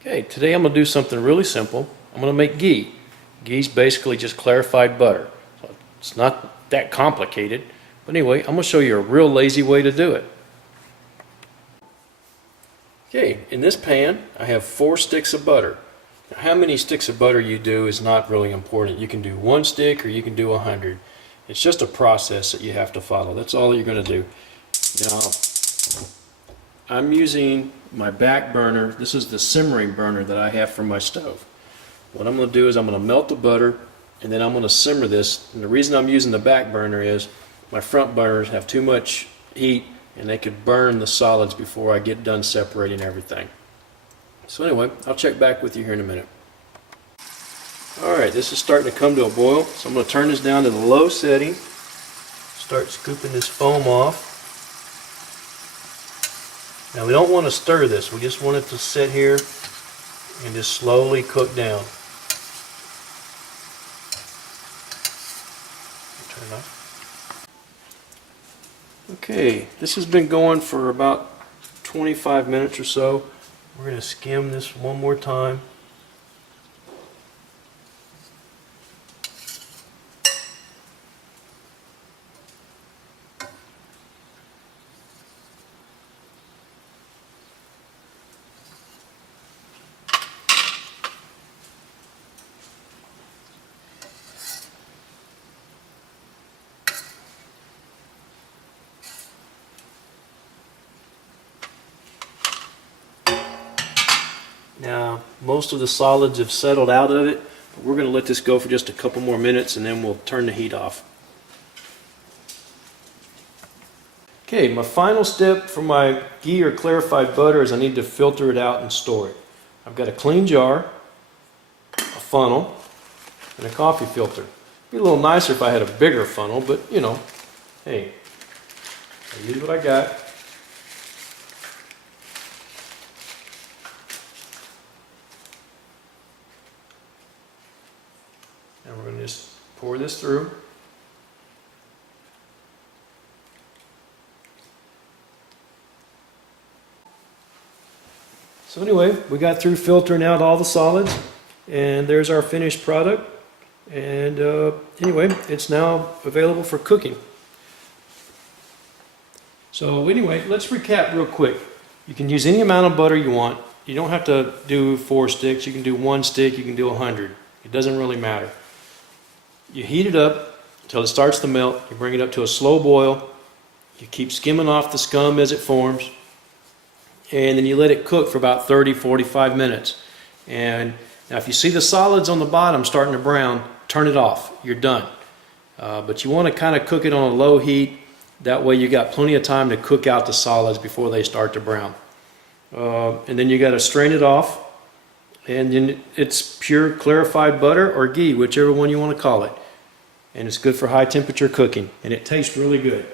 Okay, today I'm going to do something really simple. I'm going to make ghee. Ghee's basically just clarified butter. So it's not that complicated. But anyway, I'm going to show you a real lazy way to do it. Okay, in this pan I have 4 sticks of butter. Now, how many sticks of butter you do is not really important. You can do 1 stick or you can do 100. It's just a process that you have to follow. That's all you're going to do. Now, I'm using my back burner. This is the simmering burner that I have for my stove. What I'm going to do is I'm going to melt the butter and then I'm going to simmer this. And the reason I'm using the back burner is my front burners have too much heat and they could burn the solids before I get done separating everything. So anyway, I'll check back with you here in a minute. Alright, this is starting to come to a boil, so I'm going to turn this down to the low setting. Start scooping this foam off. Now we don't want to stir this, we just want it to sit here and just slowly cook down. Turn it off. Okay, this has been going for about 25 minutes or so. We're going to skim this one more time. Now, most of the solids have settled out of it, but we're going to let this go for just a couple more minutes and then we'll turn the heat off. Okay, my final step for my ghee or clarified butter is I need to filter it out and store it. I've got a clean jar, a funnel, and a coffee filter. It'd be a little nicer if I had a bigger funnel, but you know, hey, I use what I got. And we're going to just pour this through. So anyway, we got through filtering out all the solids, and there's our finished product. And anyway, it's now available for cooking. So anyway, let's recap real quick. You can use any amount of butter you want. You don't have to do 4 sticks. You can do 1 stick. You can do 100. It doesn't really matter. You heat it up until it starts to melt. You bring it up to a slow boil. You keep skimming off the scum as it forms. And then you let it cook for about 30-45 minutes. And now if you see the solids on the bottom starting to brown, turn it off. You're done. But you want to kind of cook it on a low heat. That way you got plenty of time to cook out the solids before they start to brown. And then you got to strain it off. And then it's pure clarified butter or ghee, whichever one you want to call it. And it's good for high temperature cooking. And it tastes really good.